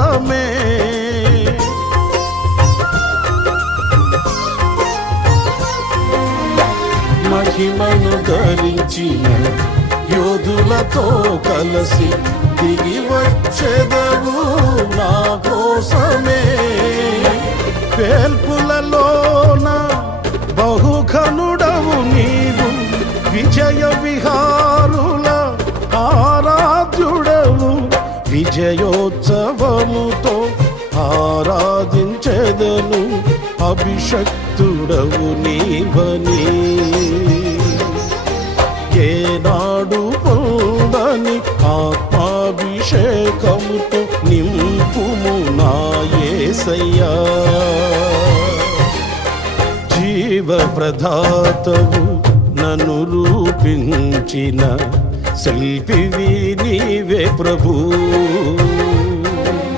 కోసమే. మహిమను ధరించిన యోధులతో కలసి దిగి వచ్చెదవు నా కోసమే. వేల్పులలోన బహుఘనుడవు నీవు, విజయ విహారుల ఆరాధ్యుడవు. విజయోత్సవముతో ఆరాధించెదను, అభిషక్తుడవు నీవని. ఏనాడు పొందని ఆత్మాభిషేకముతో నింపుము నా యేసయ్యా. జీవప్రదాతవు నన్ను రూపించిన శిల్పివి నీవే ప్రభూ.